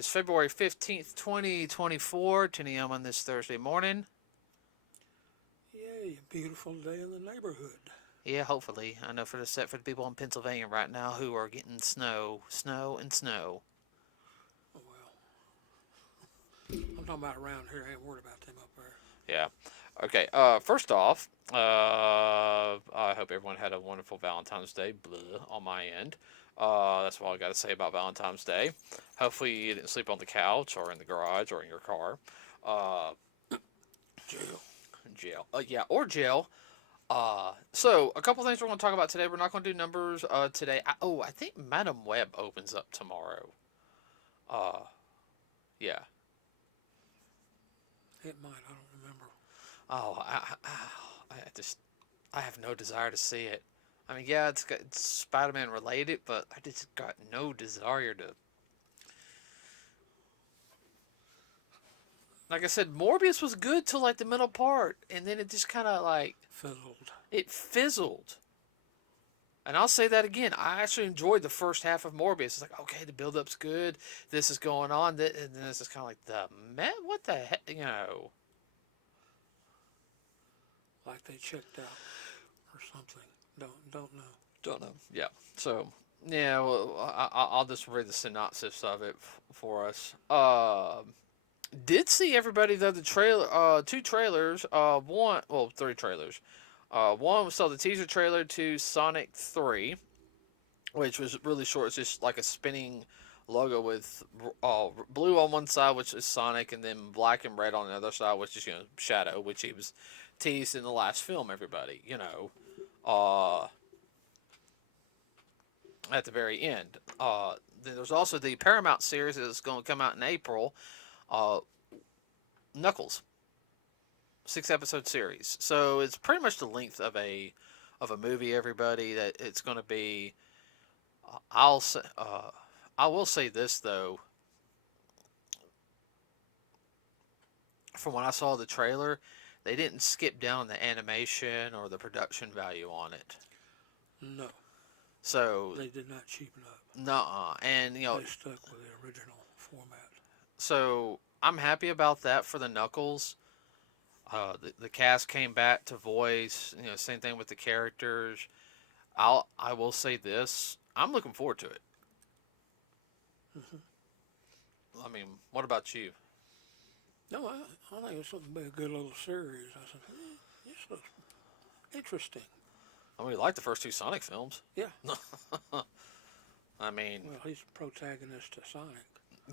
is February 15th, 2024, 10 a.m. on this Thursday morning. Yay, a beautiful day in the neighborhood. Yeah, hopefully. I know for the people in Pennsylvania right now who are getting snow, and snow. Oh, well, I'm talking about around here. I ain't worried about them up there. Yeah. Okay. First off, I hope everyone had a wonderful Valentine's Day. Blah, on my end. That's all I got to say about Valentine's Day. Hopefully you didn't sleep on the couch or in the garage or in your car. Uh, Jail. Jail. Yeah, or jail. So a couple things we're going to talk about today. We're not going to do numbers today. I think Madam Web opens up tomorrow. Uh, yeah. It might. I don't remember. Oh, I have no desire to see it. I mean, yeah, it's Spider-Man related, but I just got no desire to. Like I said, Morbius was good till like the middle part, and then it just kind of like Fizzled. it fizzled. And I'll say that again. I actually enjoyed the first half of Morbius. It's like, okay, the build-up's good. This is going on, and then this is kind of like what the heck, Like they checked out or something. Don't know. Don't know. Yeah. So, yeah, well, I'll just read the synopsis of it for us. Did see everybody though the trailer, two trailers, three trailers. One we saw the teaser trailer to Sonic 3, which was really short. It's just like a spinning logo with blue on one side, which is Sonic, and then black and red on the other side, which is Shadow, which he was teased in the last film. Everybody, at the very end. Then there's also the Paramount series that's going to come out in April. Knuckles, 6-episode series. So it's pretty much the length of a movie. Everybody that it's going to be. I will say this though. From when I saw the trailer, they didn't skip down the animation or the production value on it. No. So they did not cheapen up. Nuh-uh. And they stuck with the original format. So I'm happy about that for the Knuckles. The cast came back to voice. Same thing with the characters. I will say this. I'm looking forward to it. Mm-hmm. I mean, what about you? No, I think it's going to be a good little series. I said, this looks interesting. I mean, we like the first two Sonic films. Yeah. I mean... Well, he's protagonist to Sonic.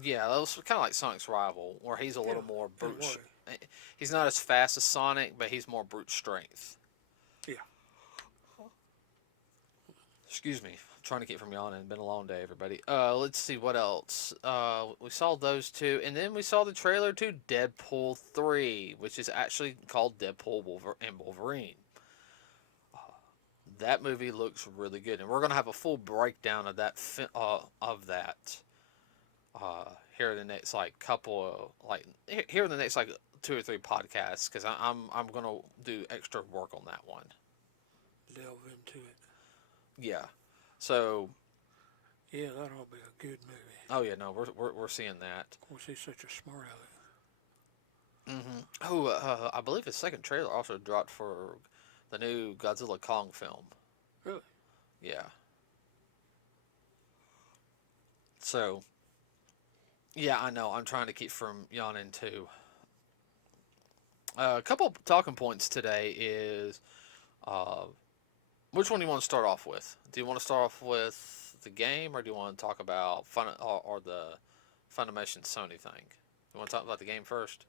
Yeah, that was kind of like Sonic's rival, where he's a little more brute. He's not as fast as Sonic, but he's more brute strength. Yeah. Excuse me. I'm trying to keep from yawning. It's been a long day, everybody. Let's see what else. We saw those two, and then we saw the trailer to Deadpool 3, which is actually called Deadpool and Wolverine. That movie looks really good, and we're gonna have a full breakdown of that here in the next here in the next 2 or 3 podcasts, because I'm gonna do extra work on that one. Delve into it. Yeah. So. Yeah, that'll be a good movie. Oh yeah, no, we're seeing that. Of course, he's such a smart aleck. Mm-hmm. Oh, I believe his second trailer also dropped for the new Godzilla Kong film. Really? Yeah. So. Yeah, I know. I'm trying to keep from yawning too. A couple talking points today is, which one do you want to start off with? Do you want to start off with the game, or do you want to talk about or the Funimation Sony thing? You want to talk about the game first?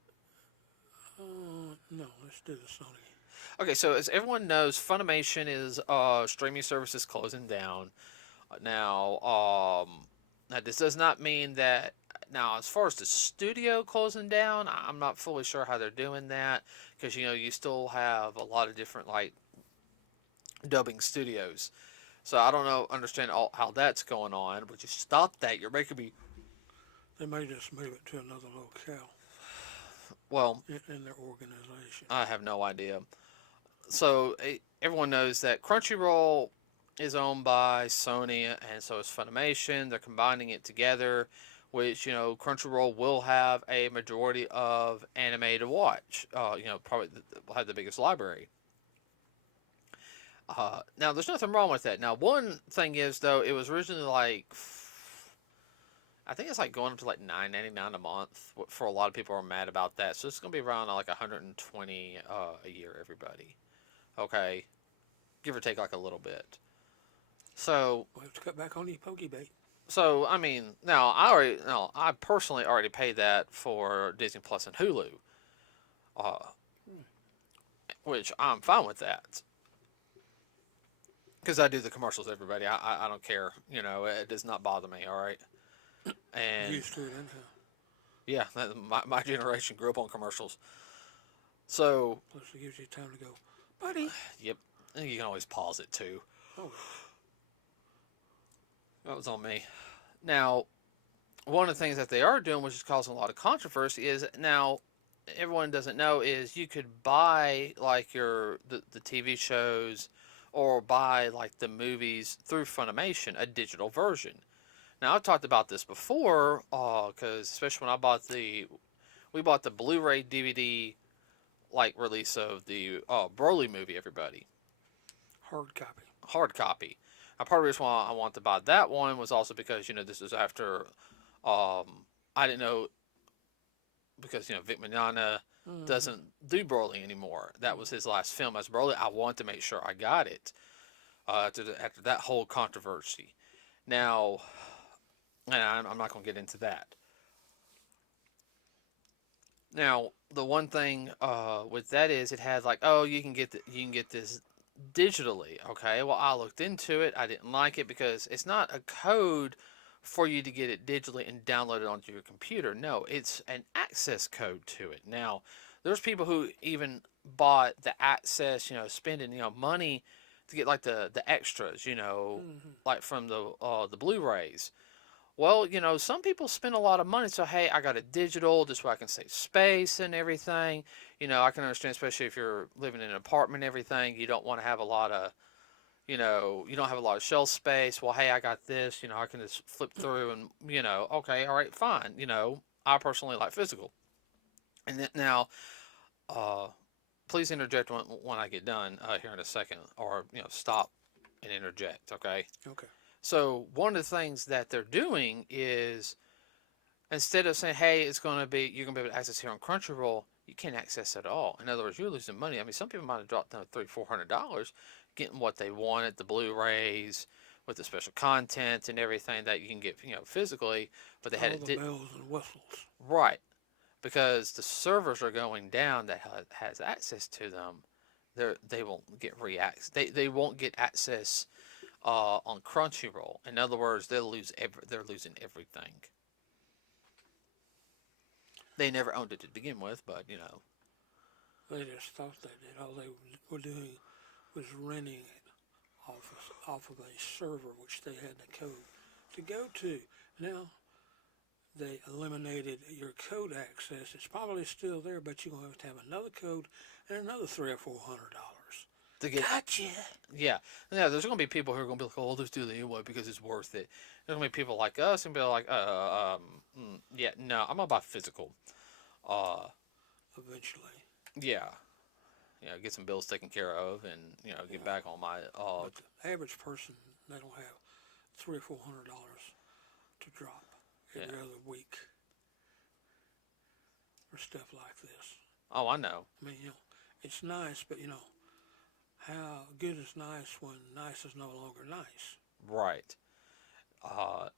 No, let's do the Sony. Okay, so as everyone knows, Funimation is streaming services closing down. Now, this does not mean that. Now, as far as the studio closing down, I'm not fully sure how they're doing that, because you still have a lot of different dubbing studios. So I don't understand how that's going on. But you stop that, you're making me. They may just move it to another locale. Well, in their organization, I have no idea. So everyone knows that CruncyRoll is owned by Sony, and so is Funimation. They're combining it together, which Crunchyroll will have a majority of anime to watch. Probably will have the biggest library. Now, there's nothing wrong with that. Now, one thing is though, it was originally like I think it's like going up to like $9.99 a month. For a lot of people are mad about that. So it's gonna be around like 120 a year, everybody. Okay, give or take like a little bit. So We'll have to cut back on these pokey bait. I mean, I personally already paid that for Disney Plus and Hulu, uh, which I'm fine with that because I do the commercials. Everybody, I don't care. It does not bother me. All right, and Used to it anyhow. yeah, my generation grew up on commercials. So, Plus, it gives you time to go, buddy. yep, you can always pause it too. Oh, That was on me. Now, one of the things that they are doing, which is causing a lot of controversy, is now everyone doesn't know is you could buy like the TV shows or buy like the movies through Funimation, a digital version. Now I've talked about this before, because especially when we bought the Blu-ray DVD like release of the Broly movie. Everybody, hard copy. hard copy. Now, part of the reason why I wanted to buy that one was also because this is after um, I didn't know because Vic Mignogna Mm-hmm. doesn't do Broly anymore. That was his last film as Broly. I wanted to make sure I got it after that whole controversy. Now, and I'm not going to get into that. Now, the one thing with that is it had like, oh, you can get this digitally. Okay, well, I looked into it. I didn't like it because it's not a code for you to get it digitally and download it onto your computer. No, it's an access code to it. Now, there's people who even bought the access, spending money to get like the extras, Mm-hmm. like from the Blu-rays. Well, some people spend a lot of money, so hey, I got it digital, this way I can save space and everything. I can understand, especially if you're living in an apartment and everything, you don't want to have a lot of, you don't have a lot of shelf space. Well, hey, I got this, I can just flip through and, okay, all right, fine. I personally like physical. And then now, uh, please interject when I get done here in a second, or, stop and interject, okay? Okay. So, one of the things that they're doing is instead of saying, "Hey, you're gonna be able to access here on Crunchyroll," you can't access it at all. In other words, you're losing money. I mean, some people might have dropped down $300-400 getting what they wanted, the Blu-rays with the special content and everything that you can get, physically, but they had All it the bells and whistles. right because the servers are going down that has access to them. They won't get they won't get access on Crunchyroll. In other words, they're losing everything. They never owned it to begin with, but They just thought they did. All they were doing was renting it off of a server which they had the code to go to. Now they eliminated your code access. It's probably still there, but you're gonna have to have another code and another $300 or $400. to get Gotcha. yeah, there's gonna be people who are gonna be like, oh, let's do it anyway because it's worth it. There's gonna be people like us and be like, yeah, no, I'm gonna buy physical. Uh, Eventually, yeah, get some bills taken care of and get yeah. back on my But the average person, they don't have $300 or $400 to drop yeah. every other week for stuff like this. Oh, I know. I mean, it's nice, but how good is nice when nice is no longer nice? Right. Uh,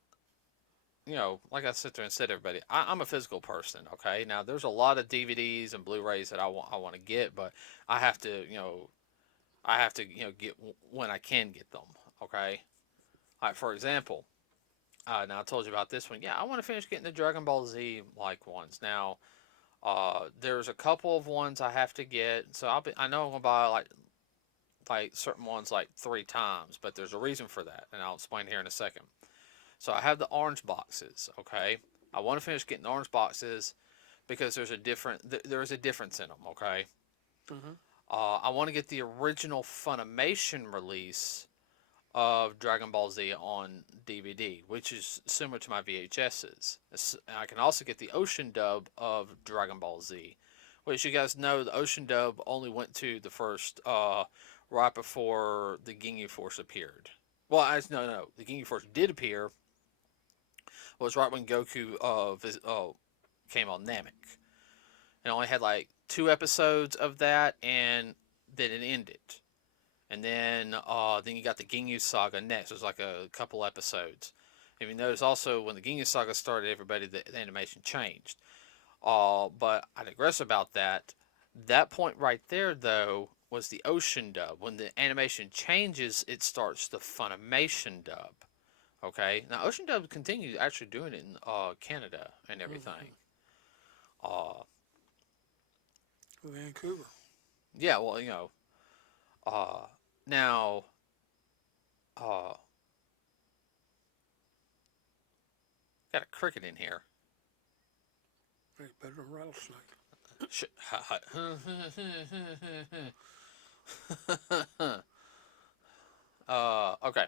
like I sit there and said, everybody, I'm a physical person. Okay. Now, there's a lot of DVDs and Blu-rays that I want to get, but I have to, get when I can get them. Okay. Like for example, now I told you about this one. Yeah, I want to finish getting the Dragon Ball Z like ones. Now, there's a couple of ones I have to get, so I know I'm gonna buy like certain ones like 3 times, but there's a reason for that, and I'll explain here in a second. So I have the orange boxes. Okay, I want to finish getting the orange boxes because there is a difference in them. Okay, Mm-hmm. I want to get the original Funimation release of Dragon Ball Z on DVD, which is similar to my VHSs. I can also get the Ocean dub of Dragon Ball Z, which you guys know the Ocean dub only went to the first right before the Ginyu Force appeared. Well, no, the Ginyu Force did appear. Was right when Goku came on Namek. It only had like 2 episodes of that, and then it ended. And then you got the Ginyu Saga next. It was like a couple episodes. If you notice, also when the Ginyu Saga started, everybody the animation changed. But I digress about that. That point right there, though, was the Ocean dub. When the animation changes, it starts the Funimation dub. Okay, now Ocean dub continues actually doing it in Canada and Mm-hmm. everything. Uh, Vancouver. yeah, well, uh, now, uh, got a cricket in here. Hey, better than rattlesnake. Okay.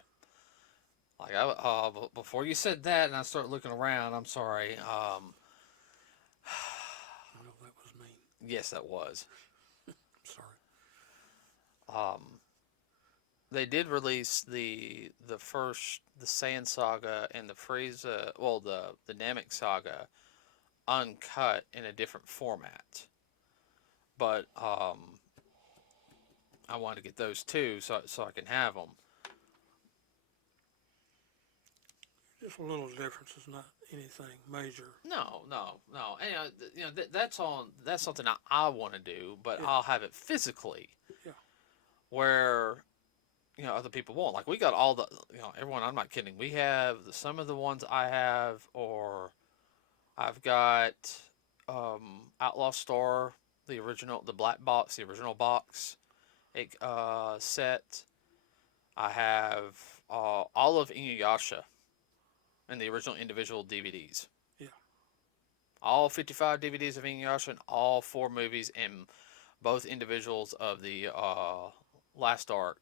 Before you said that, and I start looking around. I'm sorry. I know that was mean. Yes, that was. Sorry. Um, they did release the Saiyan Saga and the Frieza, well, the Namek Saga, uncut in a different format. But I wanted to get those too, so I can have them. Just a little difference is not anything major. No. And, that's something I want to do, but Yeah, I'll have it physically yeah. where other people won't. Like we got all the everyone. I'm not kidding. We have some of the ones I have, or I've got Outlaw Star, the original, the black box, the original box set. I have all of Inuyasha and the original individual DVDs. Yeah. All 55 DVDs of Inuyasha and all 4 movies and both individuals of the last arc.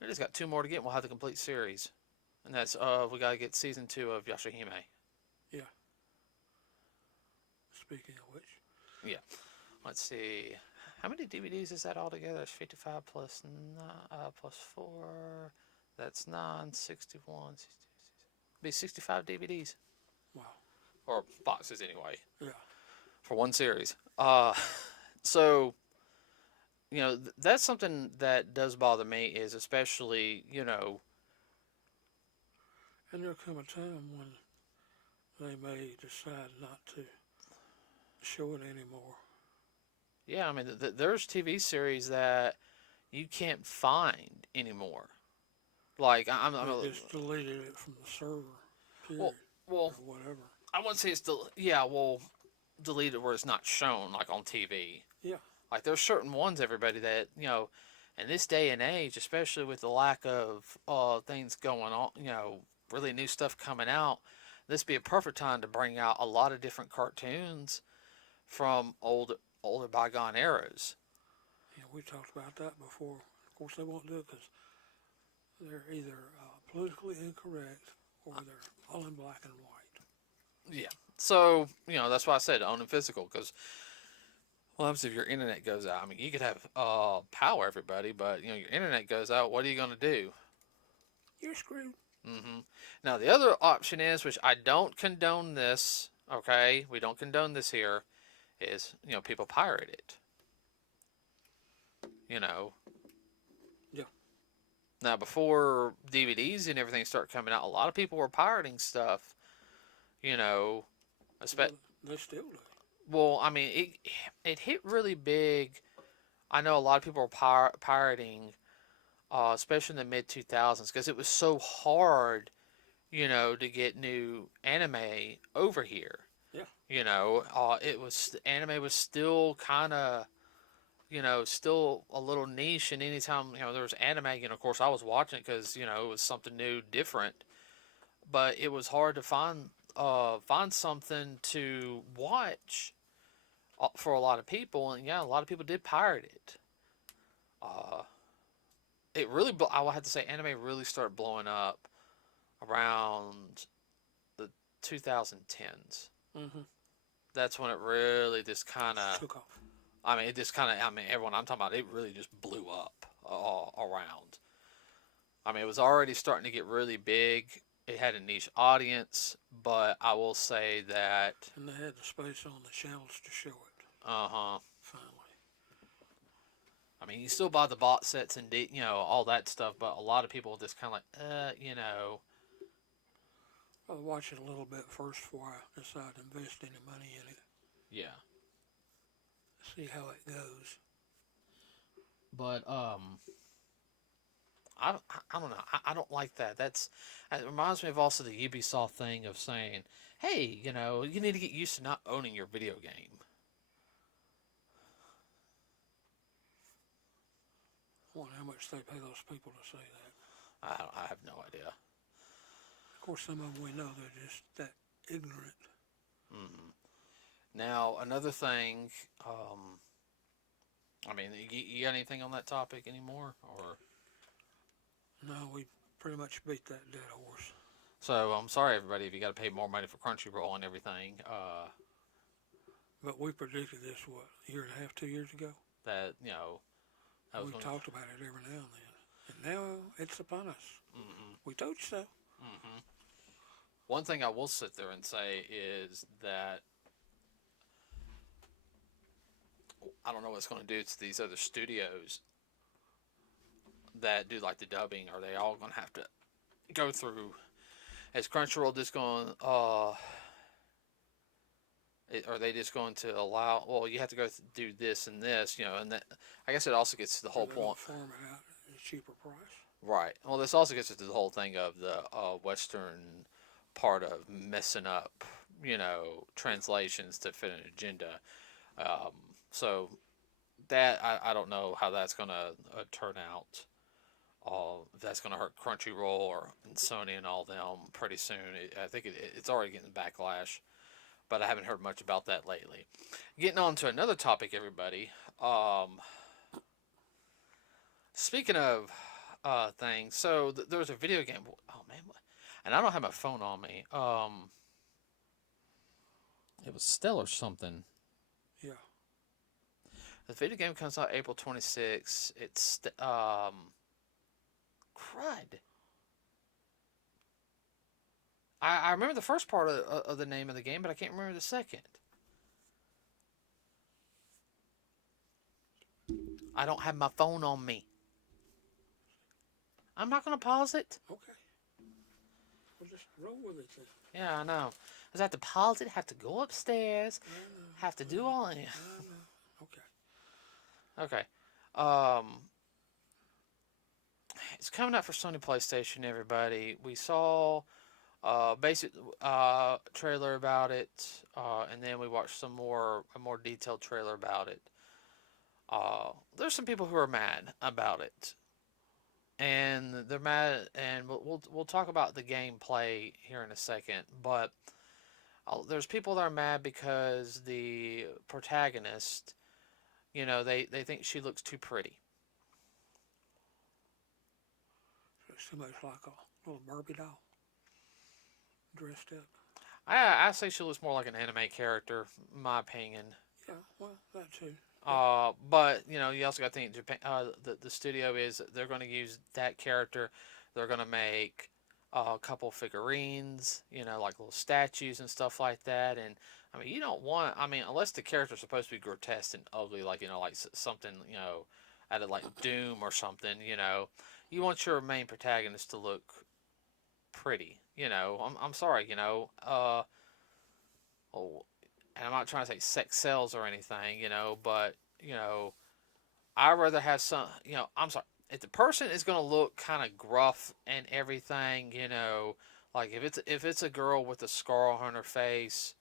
We just got 2 more to get. And we'll have the complete series, and that's we gotta get season 2 of Yashahime. Yeah. Speaking of which, Yeah. Let's see. How many DVDs is that altogether? It's 55 plus 4. That's 9, 61, 60, be 65 DVDs. wow. Or boxes, anyway, Yeah. for one series. So, that's something that does bother me, is especially, And there'll come a time when they may decide not to show it anymore. yeah, I mean, there's TV series that you can't find anymore. Like, I'm They just deleted it from the server, well, period, well, or whatever. I wouldn't say it's yeah, well, deleted where it's not shown, like on TV. Yeah. Like there's certain ones, everybody, that in this day and age, especially with the lack of things going on, really new stuff coming out, this be a perfect time to bring out a lot of different cartoons from older bygone eras. Yeah, we talked about that before. Of course, they won't do it because they're either politically incorrect or they're all in black and white. Yeah. So that's why I said own and physical, because what happens if your internet goes out? I mean, you could have power, everybody, but your internet goes out. What are you going to do? You're screwed. Mm-hmm. Now the other option is, which I don't condone this. Okay, we don't condone this here. Is people pirate it. You know. Yeah. Now before DVDs and everything started coming out, a lot of people were pirating stuff. You know. Well, they still do. Well, I mean, it hit really big. I know a lot of people were pirating, especially in the mid 2000s, because it was so hard, to get new anime over here. Yeah. Anime was still kind of, still a little niche. And anytime there was anime, of course I was watching it because it was something new, different. But it was hard to find something to watch for a lot of people, and yeah, a lot of people did pirate it. Uh, it really, I will have to say, anime really started blowing up around the 2010s. Mm-hmm. That's when it really just kind of, Took off. I mean, it just kind of, I mean, everyone I'm talking about, it really just blew up all around. I mean, it was already starting to get really big. It had a niche audience, but I will say that, And they had the space on the channels to show it. uh huh. Finally. I mean, you still buy the box sets and all that stuff, but a lot of people just kind of like, I'll watch it a little bit first before I decide to invest any money in it. yeah. See how it goes. But I don't know. I don't like that. It reminds me of also the Ubisoft thing of saying, hey, you need to get used to not owning your video game. I wonder how much they pay those people to say that. I have no idea. Of course, some of them we know they're just that ignorant. Hmm. Now another thing. I mean, you got anything on that topic anymore, or? No, we pretty much beat that dead horse. So I'm sorry, everybody, if you got to pay more money for CruncyRoll and everything. But we predicted this, what, a year and a half, 2 years ago? That that was We going. talked about it every now and then. And now it's upon us. Mm-hmm. We told you so. Mm-hmm. One thing I will sit there and say is that I don't know what's going to do to these other studios that do like the dubbing. Are they all going to have to go through? Is Crunchyroll just going? Are they just going to allow? Well, you have to go do this and this, and that. I guess it also gets to the whole They're going point. to farm it out at a cheaper price. Right. Well, this also gets into the whole thing of the Western part of messing up, translations to fit an agenda. Um, so that I don't know how that's going to turn out. If that's going to hurt Crunchyroll or Sony and all them pretty soon. I think it's already getting backlash, but I haven't heard much about that lately. Getting on to another topic, everybody. Speaking of things, so there was a video game. Oh man, and I don't have my phone on me. It was Stellar something. Yeah. The video game comes out April 26th. It's crud. I remember the first part of the name of the game, but I can't remember the second. I don't have my phone on me. I'm not gonna pause it. Okay. We'll just roll with it then. Yeah, I know. Cause I have to pause it, have to go upstairs, I know. have to do all. I know. Okay. Okay. Um, it's coming out for Sony PlayStation. Everybody, we saw basic trailer about it, and then we watched a more detailed trailer about it. There's some people who are mad about it, and they're mad, and we'll talk about the gameplay here in a second. But there's people that are mad because the protagonist, they think she looks too pretty. So it's too much like a little Barbie doll dressed up. I say she looks more like an anime character, in my opinion. Yeah, well, that too. But you also got to think Japan. The studio is they're going to use that character. They're going to make a couple figurines, like little statues and stuff like that. And I mean, you don't want. I mean, unless the character's supposed to be grotesque and ugly, like like something out of like Doom or something. You want your main protagonist to look pretty. I'm sorry. Oh, and I'm not trying to say sex sells or anything, but I'd rather have some, I'm sorry, if the person is going to look kind of gruff and everything, like if it's a girl with a scar on her face,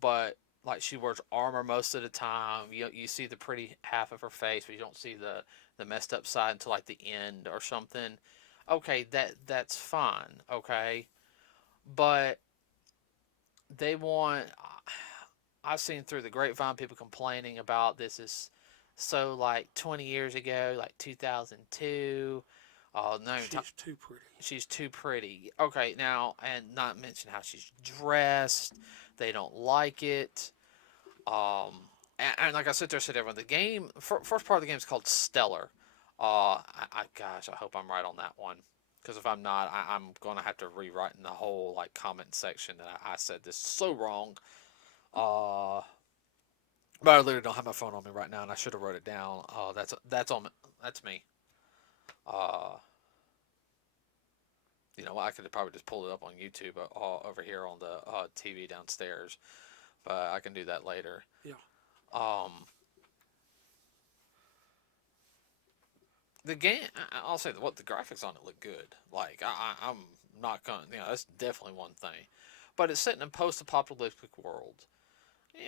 but like she wears armor most of the time, you see the pretty half of her face, but you don't see the messed up side until like the end or something. Okay, that's fine, okay, but they want. I've seen through the grapevine people complaining about this is So like 20 years ago, like 2002. Oh no, She's too pretty. she's too pretty. Okay, now and not mention how she's dressed. They don't like it. And like I sit there, said everyone, the game first part of the game is called Stellar. Gosh, I hope I'm right on that one. Because if I'm not, I'm gonna have to rewrite in the whole like comment section that I said this so wrong. Uh, but I literally don't have my phone on me right now, and I should have wrote it down. That's on that's me. Uh, I could have probably just pulled it up on YouTube over here on the TV downstairs, but I can do that later. Yeah. Um, the game, I'll say what the graphics on it look good. Like I'm not gonna, that's definitely one thing, but it's set in a post-apocalyptic world.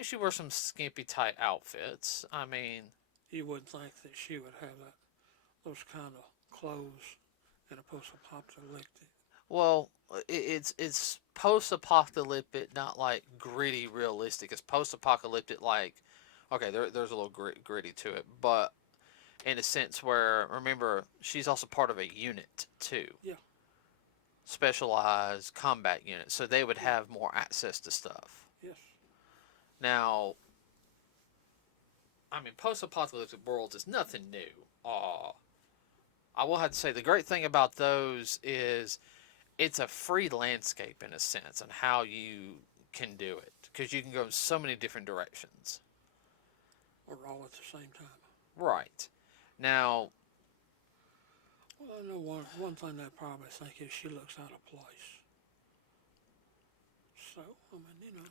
She wears some skimpy tight outfits. I mean, You would think that she would have those kind of clothes in a post-apocalyptic. well, it's post-apocalyptic, not like gritty realistic. It's post-apocalyptic, like okay, there's a little gritty to it, but in a sense where remember she's also part of a unit too, Yeah. specialized combat unit, so they would Yeah. have more access to stuff. Yes. Now, I mean, post-apocalyptic worlds is nothing new. I will have to say the great thing about those is it's a free landscape in a sense on how you can do it because you can go in so many different directions. Or all at the same time. Right. Now, Well, I know one thing they probably think is she looks out of place. So, I mean.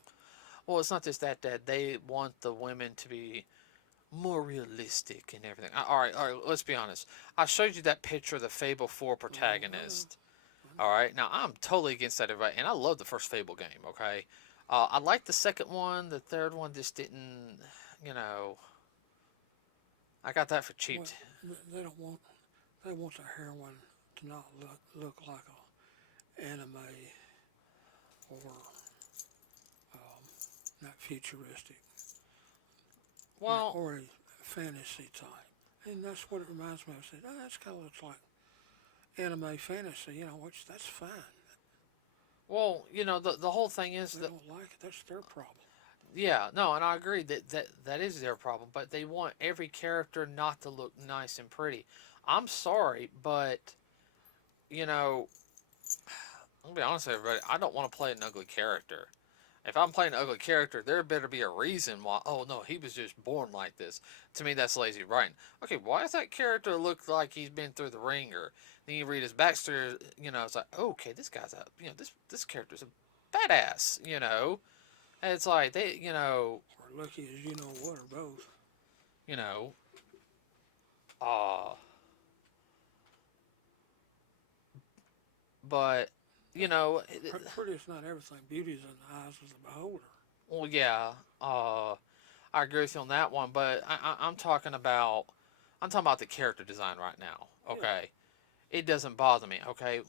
well, it's not just that they want the women to be more realistic and everything. All right. Let's be honest. I showed you that picture of the Fable 4 I know. protagonist. All right. Now I'm totally against that, everybody, and I love the first Fable game. Okay. I like the second one. The third one just didn't. You know, I got that for cheap. Well, they don't want. They want the heroine to not look like a anime or not futuristic Well, or a fantasy type. And that's what it reminds me of. I said, oh, that's kind of looks like anime fantasy, which that's fine. the whole thing is They that don't like it. That's their problem. yeah, no, and I agree that is their problem. But they want every character not to look nice and pretty. I'm sorry, but you know, I'll be honest with everybody. I don't want to play an ugly character. If I'm playing an ugly character, there better be a reason why. Oh no, he was just born like this. To me, that's lazy writing. Okay, why does that character look like he's been through the ringer? Then you read his backstory. It's like, okay, this guy's a, this character's a badass. And it's like Or lucky as you know what, or both. you know, uh, but you know, Pretty is not everything. Beauty is in the eyes of the beholder. well, yeah, I agree with you on that one. But I'm talking about the character design right now. Yeah. Okay, it doesn't bother me. Okay,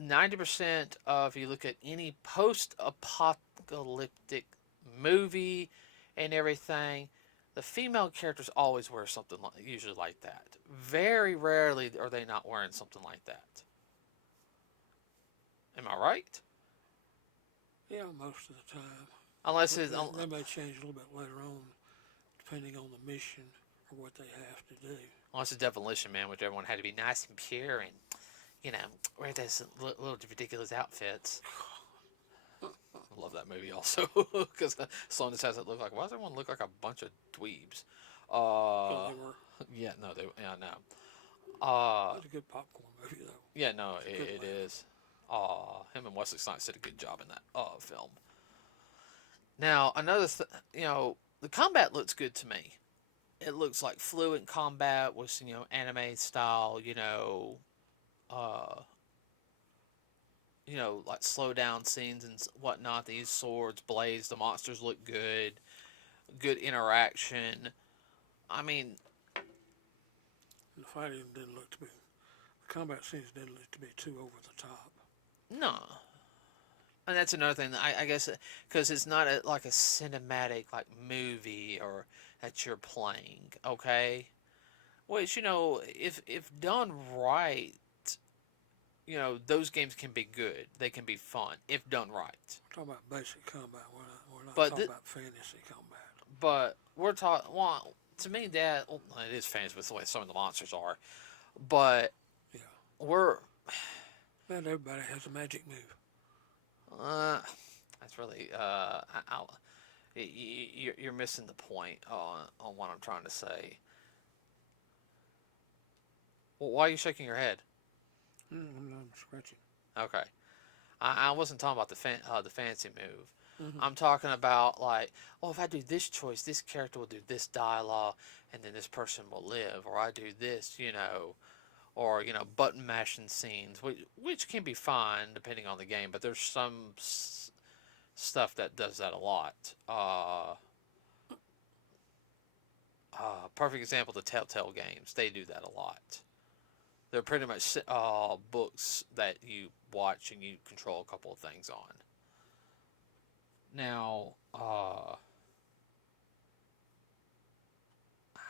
90% of you look at any post-apocalyptic movie and everything, the female characters always wear something usually like that. Very rarely are they not wearing something like that. Am I right? Yeah, most of the time. Unless it's They may change a little bit later on, depending on the mission or what they have to do. unless it's Demolition Man, which everyone had to be nice and pure and wear those little ridiculous outfits. I love that movie also because Sloan just has it look like. Why does everyone look like a bunch of dweebs? Because they were. Yeah, no, no. It's a good popcorn movie, though. Yeah, no, it Good laugh. is. Him and Wesley Snipes did a good job in that film. Now another, the combat looks good to me. It looks like fluent combat with anime style. Uh, like slow down scenes and whatnot. These swords, blades, the monsters look good. Good interaction. I mean, And the fighting didn't look to be. The combat scenes didn't look to be too over the top. no. And that's another thing. I guess because it's not like a cinematic like movie or that you're playing. Okay, which if done right, those games can be good. They can be fun if done right. We're talking about basic combat. We're not But talking about fantasy combat. we're talking. Well, to me that well, it is fantasy with the way some of the monsters are. But Yeah. we're Not everybody has a magic move. uh, that's really you're missing the point on what I'm trying to say. Well, why are you shaking your head? I'm scratching. Okay, I wasn't talking about the fancy move. Mm-hmm. I'm talking about like, oh, if I do this choice, this character will do this dialogue, and then this person will live, or I do this, or button mashing scenes, which can be fine depending on the game, but there's some stuff that does that a lot. Perfect example: the Telltale games. They do that a lot. They're pretty much books that you watch and you control a couple of things on. Now,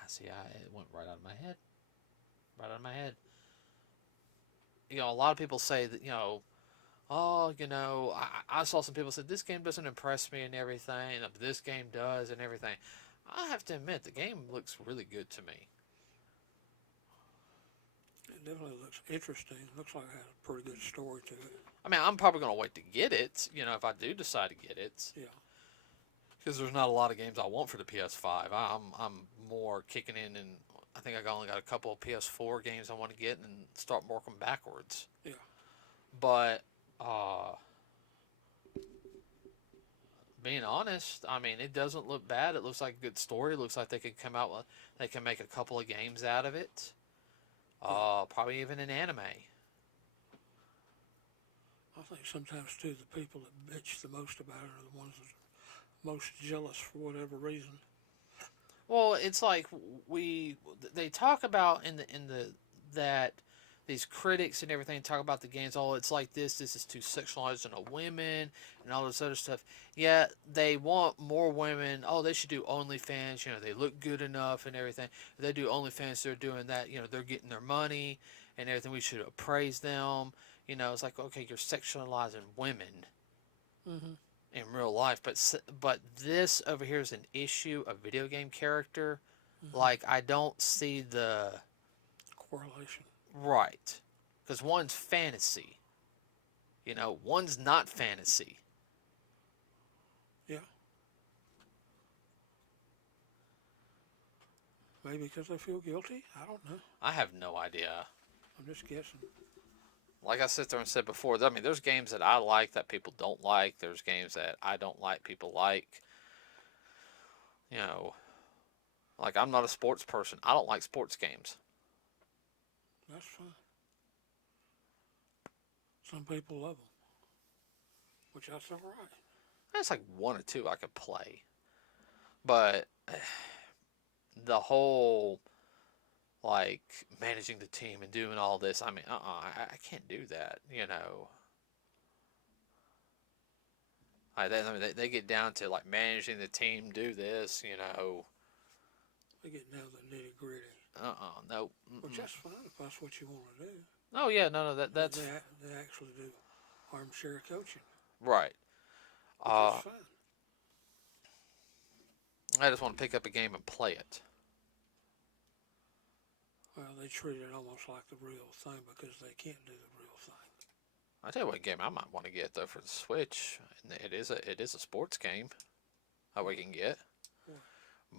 see, it went right out of my head. Right out of my head. A lot of people say that oh, I saw some people say this game doesn't impress me and everything. This game does and everything. I have to admit, the game looks really good to me. It definitely looks interesting. It looks like it has a pretty good story to it. I mean, I'm probably going to wait to get it, if I do decide to get it. Yeah. Because there's not a lot of games I want for the PS5. I'm more kicking in, and I think I only got a couple of PS4 games I want to get and start working backwards. Yeah. But being honest, I mean, it doesn't look bad. It looks like a good story. It looks like they could come out with, they can make a couple of games out of it. Probably even an anime. I think sometimes too the people that bitch the most about it are the ones that are most jealous for whatever reason. Well, it's like they talk about in the that these critics and everything talk about the games. Oh, it's like this is too sexualized on women and all this other stuff. Yeah, they want more women. Oh, they should do OnlyFans. They look good enough and everything. If they do OnlyFans, they're doing that. They're getting their money and everything. We should appraise them. It's like, okay, you're sexualizing women Mm-hmm. in real life, but this over here is an issue, a video game character. Mm-hmm. Like, I don't see the Correlation. right, because one's fantasy, one's not fantasy. Yeah. Maybe because they feel guilty. I don't know. I have no idea. I'm just guessing. Like I sit there and said before, I mean, there's games that I like that people don't like. There's games that I don't like people like. You know, like I'm not a sports person. I don't like sports games. That's fine. Some people love them, which that's all right. There's like one or two I could play, but the whole like managing the team and doing all this. I mean, I can't do that. They get down to like managing the team, do this. They get down to the nitty gritty. No. Which that's fine if that's what you want to do. Oh yeah, no, that's They actually do armchair coaching. right. Which is fun. I just want to pick up a game and play it. Well, they treat it almost like the real thing because they can't do the real thing. I tell you what game I might want to get though for the Switch. It is a sports game. That we can get What?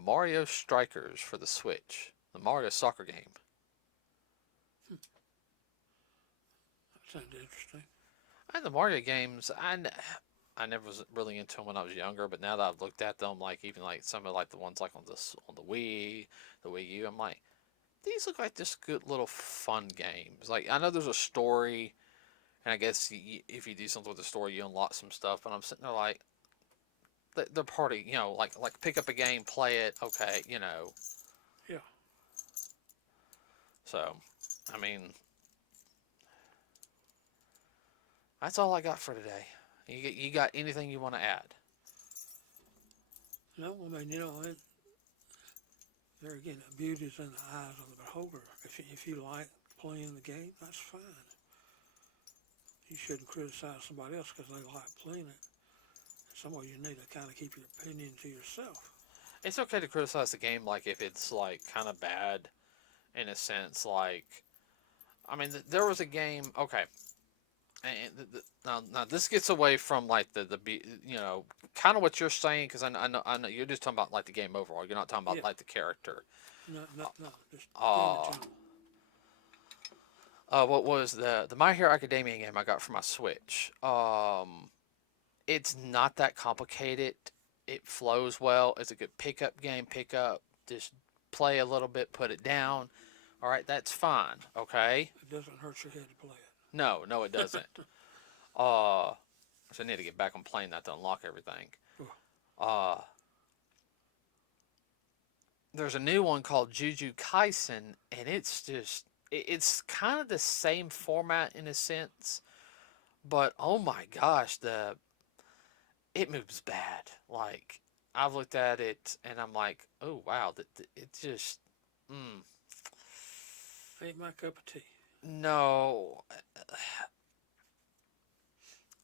Mario Strikers for the Switch, the Mario soccer game. That sounds interesting. And the Mario games, I never was really into them when I was younger, but now that I've looked at them, like even like some of like the ones like on the Wii, the Wii U, I'm like, these look like just good little fun games. Like I know there's a story, and I guess if you do something with the story, you unlock some stuff. But I'm sitting there like, the party, like pick up a game, play it, okay, Yeah. So, I mean, that's all I got for today. You got anything you want to add? No, I mean, there again, the beauty is in the eyes of the beholder. If you like playing the game, that's fine. You shouldn't criticize somebody else because they like playing it. Somewhere you need to kind of keep your opinion to yourself. It's okay to criticize the game, like if it's like kind of bad, in a sense. Like, I mean, there was a game. Okay, and now this gets away from like kind of what you're saying, because I know you're just talking about like the game overall. You're not talking Yeah, about like the character. no, no, no, just game in Uh, general. what was the My Hero Academia game I got for my Switch? It's not that complicated. It flows well. It's a good pickup game. Pick up, just play a little bit, put it down. All right, that's fine. Okay. It doesn't hurt your head to play No, no, it doesn't. Uh, so I need to get back on playing that to unlock everything. it. Uh, there's a new one called Juju Kaisen, and it's kind of the same format in a sense, but oh my gosh, the it moves bad. Like, I've looked at it and I'm like, oh wow, that it just mm, Ain't my cup of tea. no.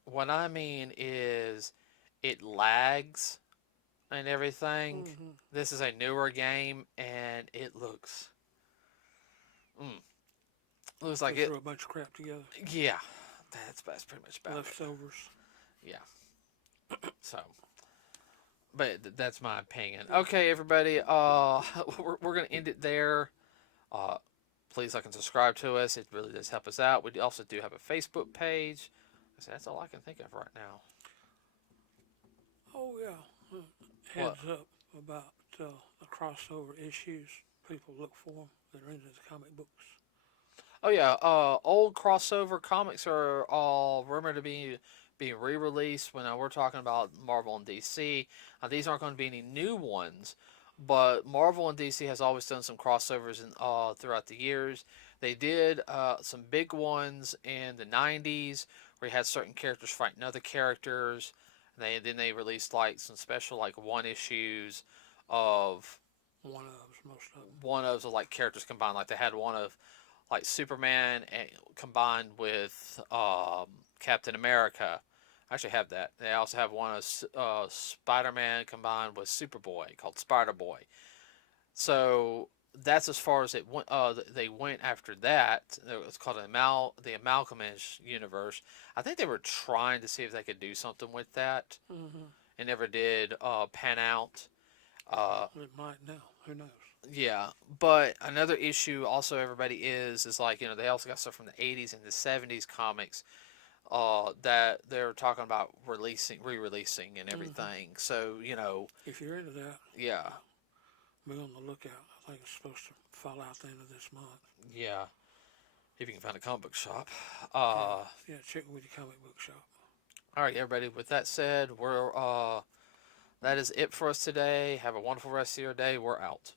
What I mean is it lags and everything. Mm-hmm. This is a newer game and it mm, looks like They it. throw a bunch of crap together. Yeah, that's pretty much about it. Leftovers. Yeah. So, but that's my opinion. Okay, everybody. We're gonna end it there. Uh, please like and subscribe to us. It really does help us out. We also do have a Facebook page. So that's all I can think of right now. Oh yeah. What? Heads up about the crossover issues. People look for them. They're into the comic books. Oh yeah, old crossover comics are all rumored to be being re-released. When we're talking about Marvel and DC, these aren't going to be any new ones, but Marvel and DC has always done some crossovers throughout the years. They did some big ones in the '90s where you had certain characters fighting other characters. Then they released like some special like one issues of One of them's most of them. one of the like characters combined. Like they had one of like Superman combined with Captain America. I actually have that. They also have one of Spider-Man combined with Superboy called Spider Boy. So that's as far as it went. They went after that. It was called the Amalgamous universe. I think they were trying to see if they could do something with that. Mm-hmm. It never did pan out. It might now. Who knows? Yeah, but another issue also everybody is like they also got stuff from the '80s and the '70s comics that they're talking about re-releasing and Mm-hmm. everything. So If you're into that, yeah, be on the lookout. I think it's supposed to fall out the end of this month. yeah. If you can find a comic book shop. Yeah, check with your comic book shop. All right, everybody. With that said, that is it for us today. Have a wonderful rest of your day. We're out.